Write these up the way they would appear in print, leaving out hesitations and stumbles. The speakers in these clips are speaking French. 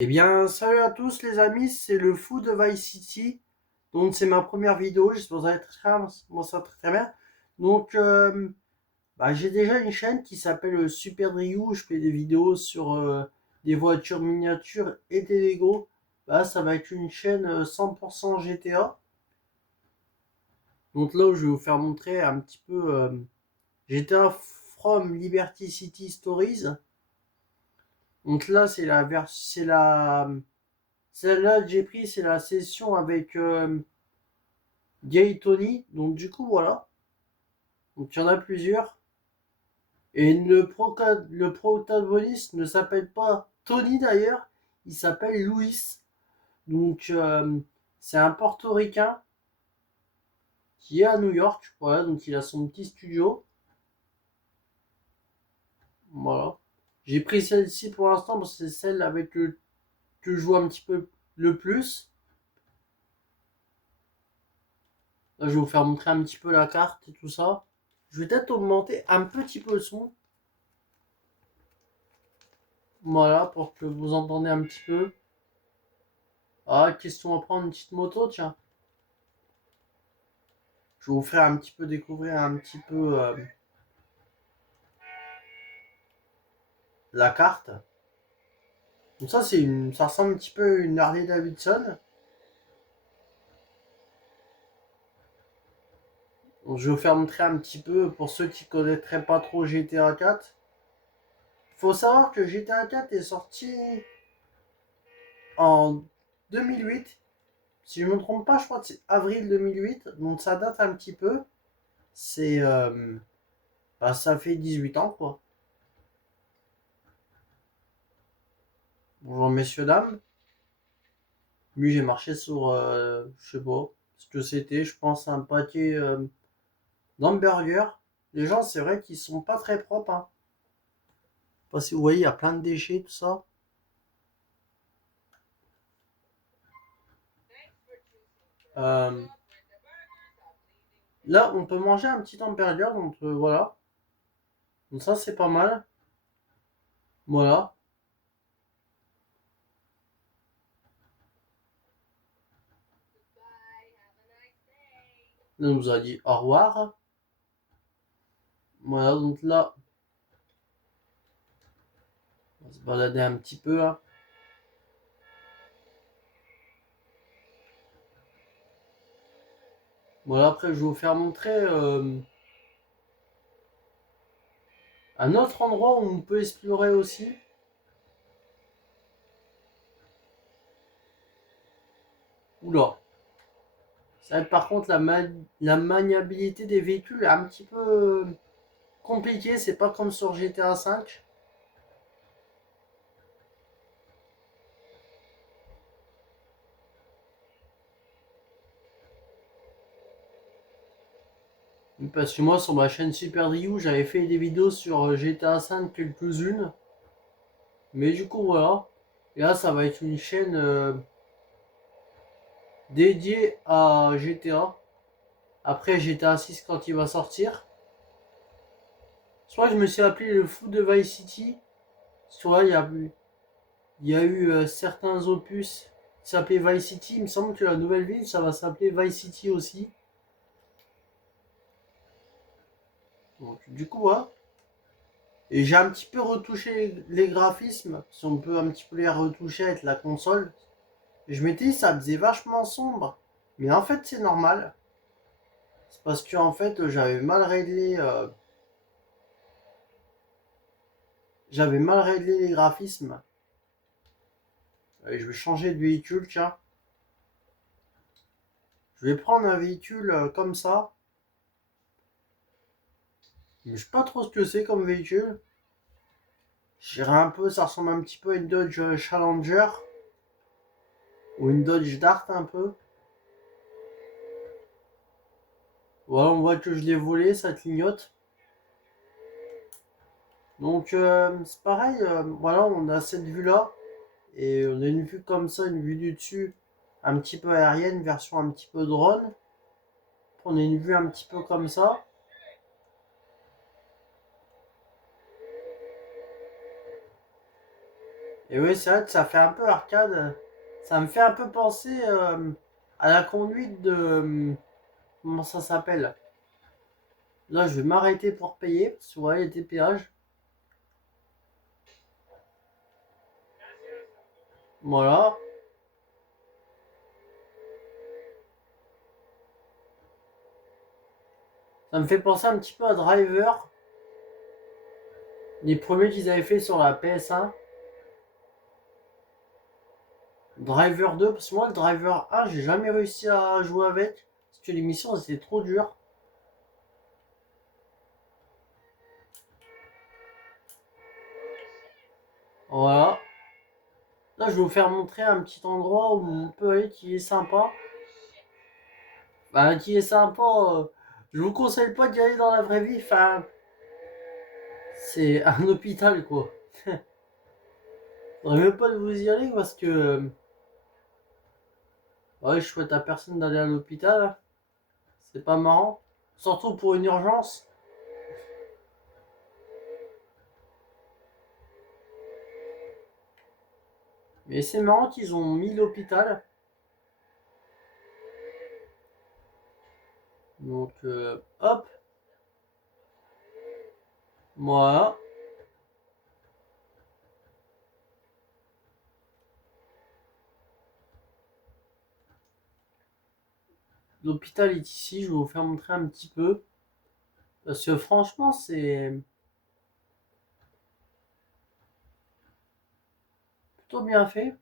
Eh bien, salut à tous les amis, c'est le fou de Vice City. Donc c'est ma première vidéo, j'espère que vous allez très bien. Donc j'ai déjà une chaîne qui s'appelle Super Ryu, je fais des vidéos sur des voitures miniatures et des Lego. Là, ça va être une chaîne 100% GTA. Donc là où je vais vous faire montrer un petit peu GTA From Liberty City Stories. Donc là, celle-là que j'ai pris, c'est la session avec Gay Tony. Donc du coup, voilà. Donc il y en a plusieurs. Et le protagoniste ne s'appelle pas Tony d'ailleurs. Il s'appelle Luis. Donc c'est un portoricain qui est à New York. Voilà, donc il a son petit studio. Voilà. J'ai pris celle-ci pour l'instant parce que c'est celle avec que je joue un petit peu le plus. Là, je vais vous faire montrer un petit peu la carte et tout ça. Je vais peut-être augmenter un petit peu le son. Voilà, pour que vous entendez un petit peu. Ah, question à prendre une petite moto, tiens. Je vais vous faire un petit peu découvrir un petit peu la carte. Donc ça, ça ressemble un petit peu à une Harley Davidson. Donc, je vais vous faire montrer un petit peu pour ceux qui connaîtraient pas trop GTA 4. Il faut savoir que GTA 4 est sorti en 2008. Si je ne me trompe pas, je crois que c'est avril 2008. Donc ça date un petit peu. C'est ça fait 18 ans quoi. Bonjour messieurs dames. Lui, j'ai marché sur, je sais pas ce que c'était, je pense un paquet d'hamburgers. Les gens, c'est vrai qu'ils sont pas très propres. Hein. Parce que vous voyez, il y a plein de déchets, tout ça. Euh, Là, on peut manger un petit hamburger, donc voilà. Donc ça, c'est pas mal. Voilà. Là, on nous a dit au revoir. Voilà, donc là, on va se balader un petit peu. Hein. Voilà, après, je vais vous faire montrer un autre endroit où on peut explorer aussi. Oula. Ça va être par contre la maniabilité des véhicules est un petit peu compliquée, c'est pas comme sur GTA V. Parce que moi sur ma chaîne Super Ryu j'avais fait des vidéos sur GTA V quelques-unes. Mais du coup voilà. Et là ça va être une chaîne dédiée à GTA. Après GTA 6 quand il va sortir. Soit je me suis appelé le fou de Vice City. Soit il y a eu certains opus qui s'appelaient Vice City. Il me semble que la nouvelle ville ça va s'appeler Vice City aussi. Donc, du coup, voilà. Et j'ai un petit peu retouché les graphismes, si on peut un petit peu les retoucher avec la console. Et je m'étais dit, ça faisait vachement sombre. Mais en fait, c'est normal. C'est parce que en fait, j'avais mal réglé les graphismes. Et je vais changer de véhicule, tiens. Je vais prendre un véhicule comme ça. Mais je sais pas trop ce que c'est comme véhicule. Je dirais un peu, ça ressemble un petit peu à une Dodge Challenger. Ou une Dodge Dart un peu. Voilà, on voit que je l'ai volé, ça clignote. Donc c'est pareil, voilà, on a cette vue-là, et on a une vue comme ça, une vue du dessus, un petit peu aérienne, version un petit peu drone. On a une vue un petit peu comme ça. Et oui, c'est vrai que ça fait un peu arcade. Ça me fait un peu penser à la conduite de... comment ça s'appelle? Là, je vais m'arrêter pour payer, parce que vous voyez, les péages. Voilà. Ça me fait penser un petit peu à Driver, les premiers qu'ils avaient fait sur la PS1. Driver 2, parce que moi, le Driver 1, j'ai jamais réussi à jouer avec, parce que les missions, c'était trop dur. Voilà. Là, je vais vous faire montrer un petit endroit où on peut aller qui est sympa. Bah, qui est sympa. Je vous conseille pas d'y aller dans la vraie vie. Enfin, c'est un hôpital, quoi. Faudrait même pas de vous y aller parce que ouais, je souhaite à personne d'aller à l'hôpital. C'est pas marrant. Surtout pour une urgence. Mais c'est marrant qu'ils ont mis l'hôpital. Donc, hop, voilà. L'hôpital est ici. Je vais vous faire montrer un petit peu. Parce que franchement, c'est plutôt bien fait.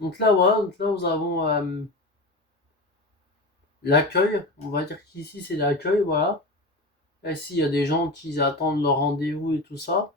Donc là, voilà. Donc là, nous avons l'accueil. On va dire qu'ici, c'est l'accueil. Voilà. Là, ici, il y a des gens qui attendent leur rendez-vous et tout ça.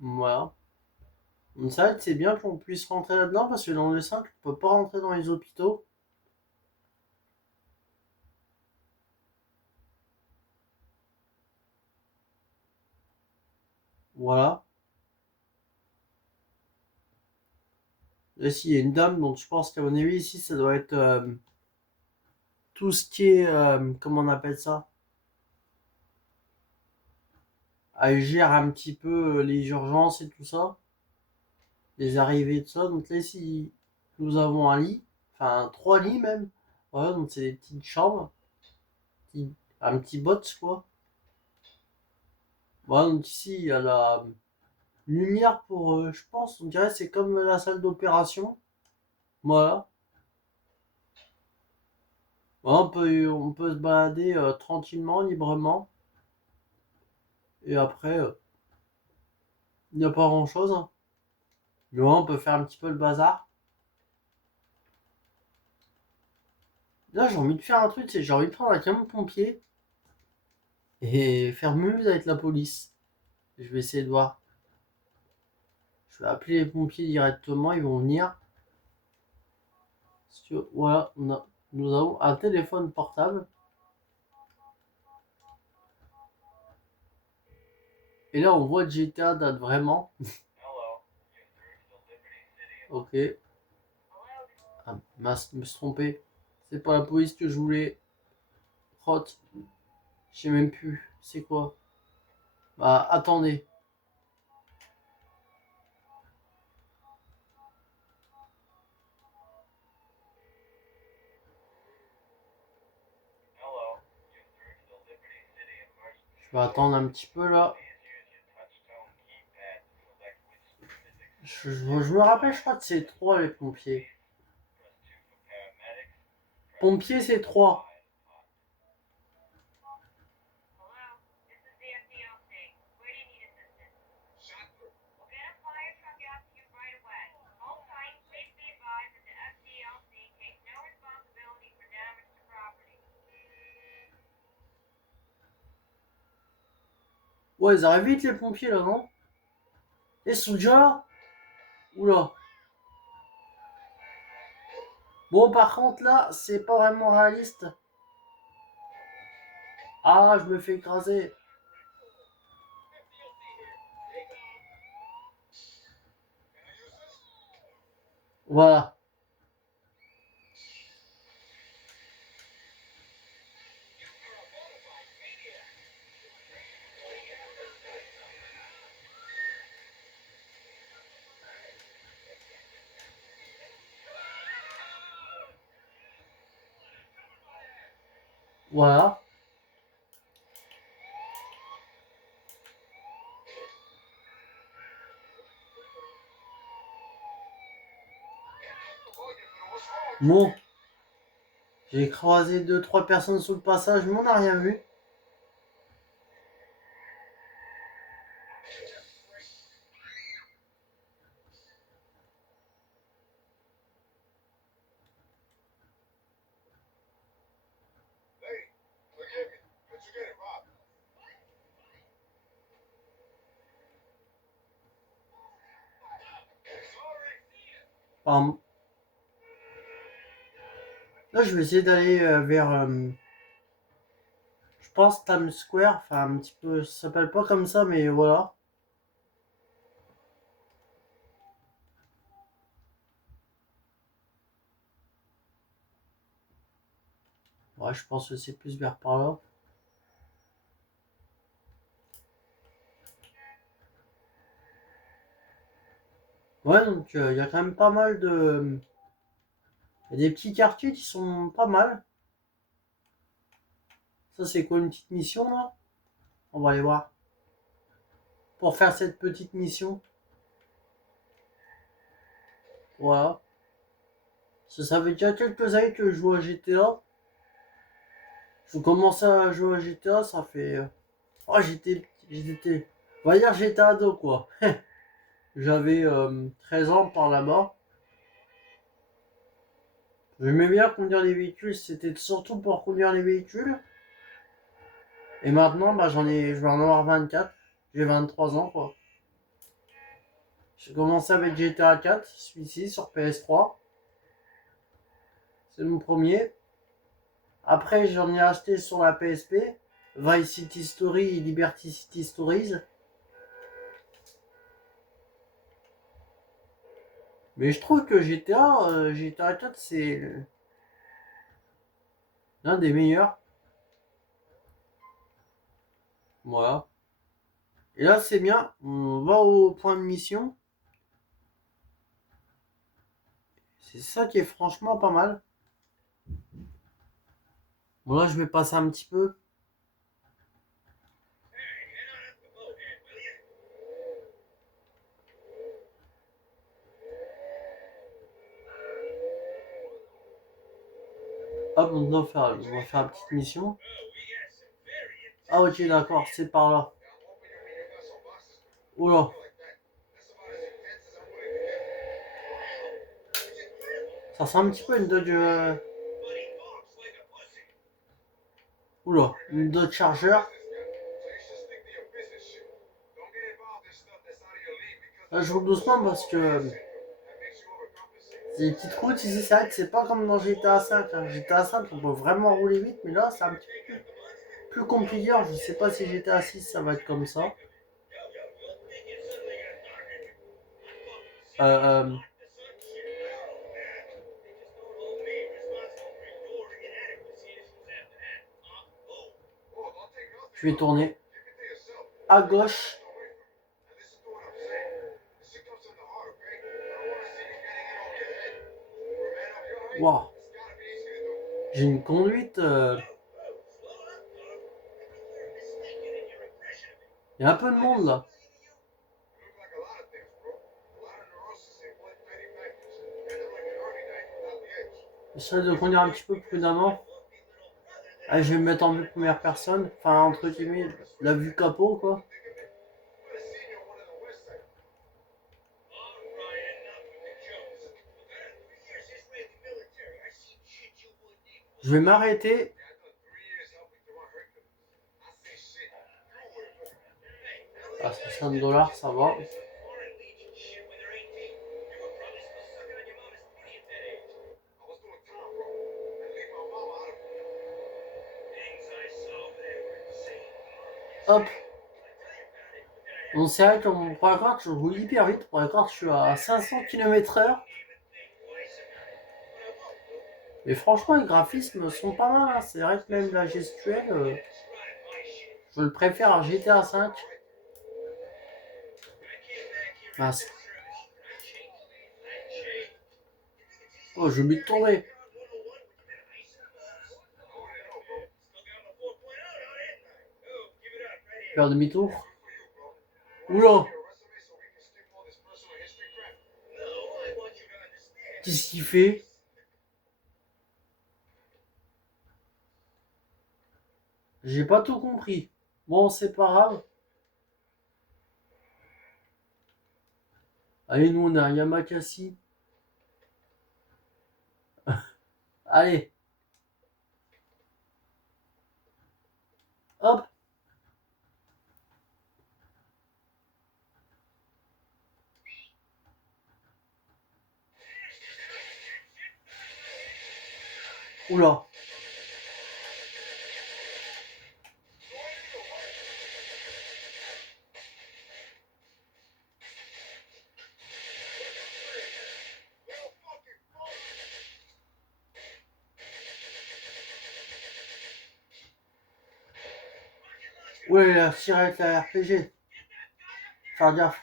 Voilà. Donc ça, c'est bien qu'on puisse rentrer là-dedans parce que dans le 5, on peut pas rentrer dans les hôpitaux. Voilà. Là, ici, il y a une dame, donc je pense qu'à mon avis, ici, ça doit être tout ce qui est, comment on appelle ça? Elle gère un petit peu les urgences et tout ça, les arrivées et tout ça. Donc là, ici, nous avons un lit, enfin, trois lits même. Voilà, donc c'est des petites chambres, un petit box, quoi. Voilà, donc ici, il y a la lumière pour, je pense, on dirait c'est comme la salle d'opération. Voilà. Voilà, on peut se balader tranquillement, librement. Et après, il n'y a pas grand-chose, hein. Mais ouais, on peut faire un petit peu le bazar. Là, j'ai envie de faire un truc, c'est j'ai envie de prendre un camion de pompier et faire muse avec la police. Je vais essayer de voir. Je vais appeler les pompiers directement, ils vont venir. Parce que, voilà, nous avons un téléphone portable. Et là, on voit que GTA date vraiment. Ok. Ah, mince, je me suis trompé. C'est pas la police que je voulais. Hot. Je sais même plus. C'est quoi? Bah, attendez. Je vais attendre un petit peu là. Je me rappelle, je crois que c'est 3 les pompiers. Pompiers, c'est 3. Ouais, ils arrivent vite les pompiers là, non? Ils sont déjà là? Oula. Bon, par contre, là, c'est pas vraiment réaliste. Ah, je me fais écraser. Voilà. Voilà. Bon, j'ai croisé 2-3 personnes sur le passage, mais on n'a rien vu. Pardon. Là, je vais essayer d'aller vers, je pense, Times Square. Enfin, un petit peu, ça s'appelle pas comme ça, mais voilà. Ouais, je pense que c'est plus vers par là. Ouais, donc il y a quand même pas mal de... Il y a des petits quartiers qui sont pas mal. Ça, c'est quoi une petite mission là? On va aller voir. Pour faire cette petite mission. Voilà. Ça fait déjà quelques années que je joue à GTA. Je commence à jouer à GTA, ça fait. Oh, j'étais. On va dire j'étais ado quoi. J'avais 13 ans par là-bas. J'aimais bien conduire les véhicules, c'était surtout pour conduire les véhicules. Et maintenant, bah, je vais en avoir 24. J'ai 23 ans quoi. J'ai commencé avec GTA 4, celui-ci sur PS3. C'est mon premier. Après, j'en ai acheté sur la PSP. Vice City Story et Liberty City Stories. Mais je trouve que GTA 4, c'est l'un des meilleurs. Voilà. Et là, c'est bien. On va au point de mission. C'est ça qui est franchement pas mal. Bon, là, je vais passer un petit peu. Hop, on va faire une petite mission. Ah, ok, d'accord, c'est par là. Oula, ça ressemble un petit peu à une Dodge. Oula, une Dodge Charger. Là, je roule doucement parce que c'est des petites routes ici. C'est vrai que c'est pas comme dans GTA 5. Hein. GTA 5, on peut vraiment rouler vite, mais là, c'est un petit peu plus compliqué. Je sais pas si GTA 6, ça va être comme ça. Euh, euh, je vais tourner à gauche. Waouh, j'ai une conduite. Il y a un peu de monde là. J'essaie de conduire un petit peu prudemment. Ah, je vais me mettre en vue première personne. Enfin, entre guillemets, la vue capot quoi. Je vais m'arrêter. À 60 $, ça va. Hop. On c'est vrai qu'on pourrait croire que je roule hyper vite. On pourrait croire que je suis à 500 km/h. Mais franchement, les graphismes sont pas mal. Hein. C'est vrai que même la gestuelle, je le préfère à GTA 5. Mince. Oh, j'ai oublié de tourner. Faire demi-tour. Oula. Qu'est-ce qu'il fait? J'ai pas tout compris. Bon, c'est pas grave. Allez, nous, on a Yamakasi. Allez. Hop. Oula. Ouais, la tiré avec la RPG. Faire gaffe.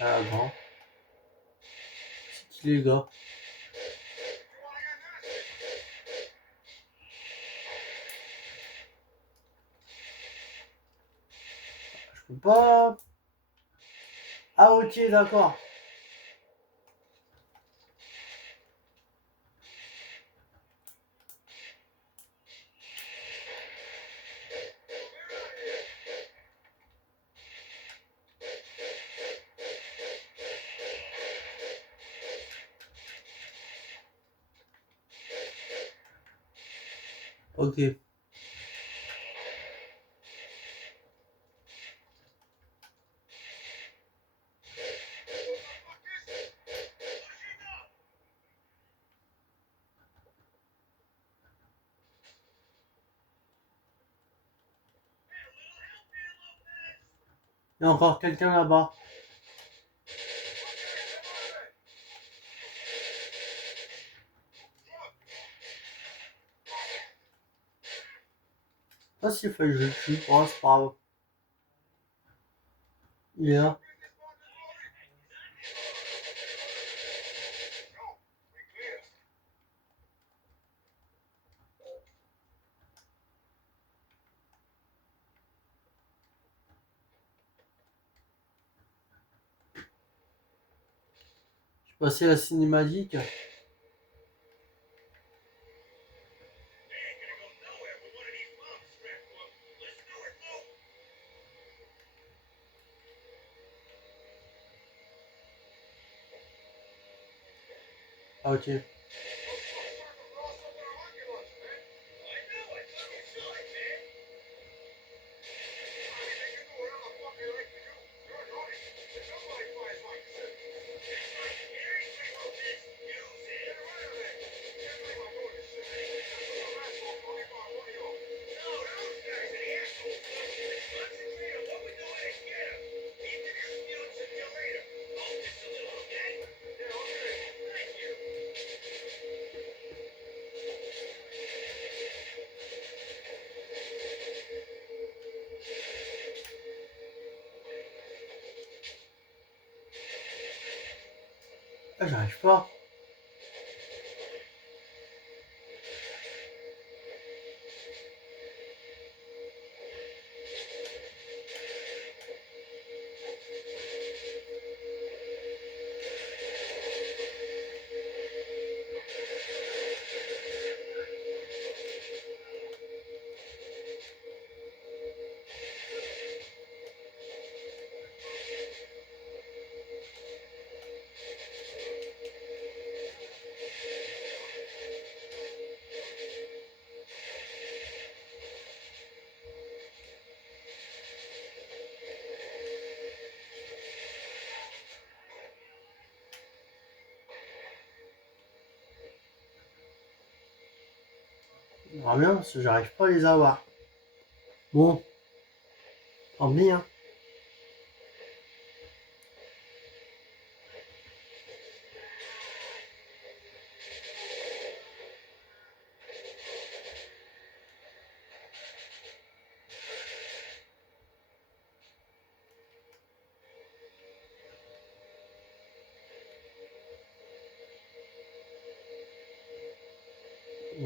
Ah, bon. C'est qui les gars? Je peux pas. Ah, ok, d'accord. Ok. Il y a encore quelqu'un là-bas. Ah, s'il fait, je le tue. Oh, c'est pas grave. Il est là. Je suis passé à la cinématique. Ah, ok. Ah, j'arrive pas. Ah bien, parce que j'arrive pas à les avoir. Bon, tant pis, hein.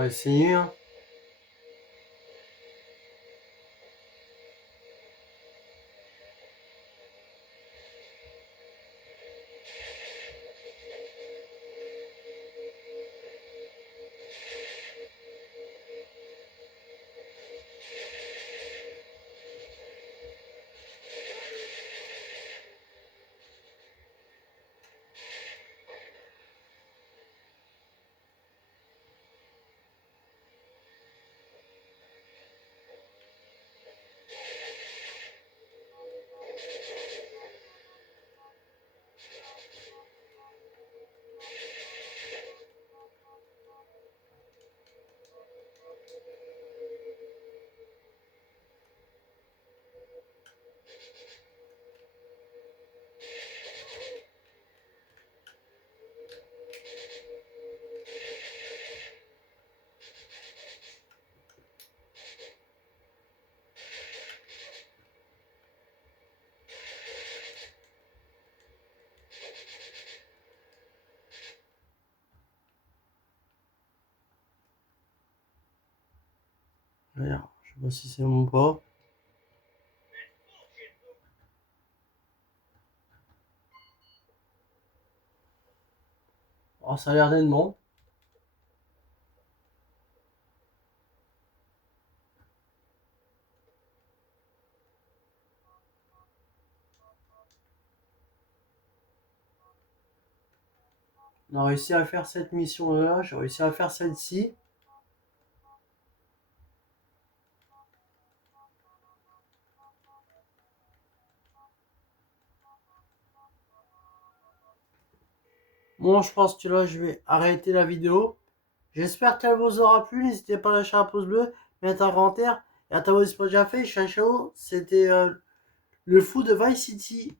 va essayer. Hein. Regarde, je sais pas si c'est bon ou pas. Oh, ça a l'air d'être bon. On a réussi à faire cette mission-là, j'ai réussi à faire celle-ci. Bon, je pense que là, je vais arrêter la vidéo. J'espère qu'elle vous aura plu. N'hésitez pas à lâcher un pouce bleu, mettre un commentaire. Et à t'abonner si ce n'est pas déjà fait. Ciao, ciao. C'était le fou de Vice City.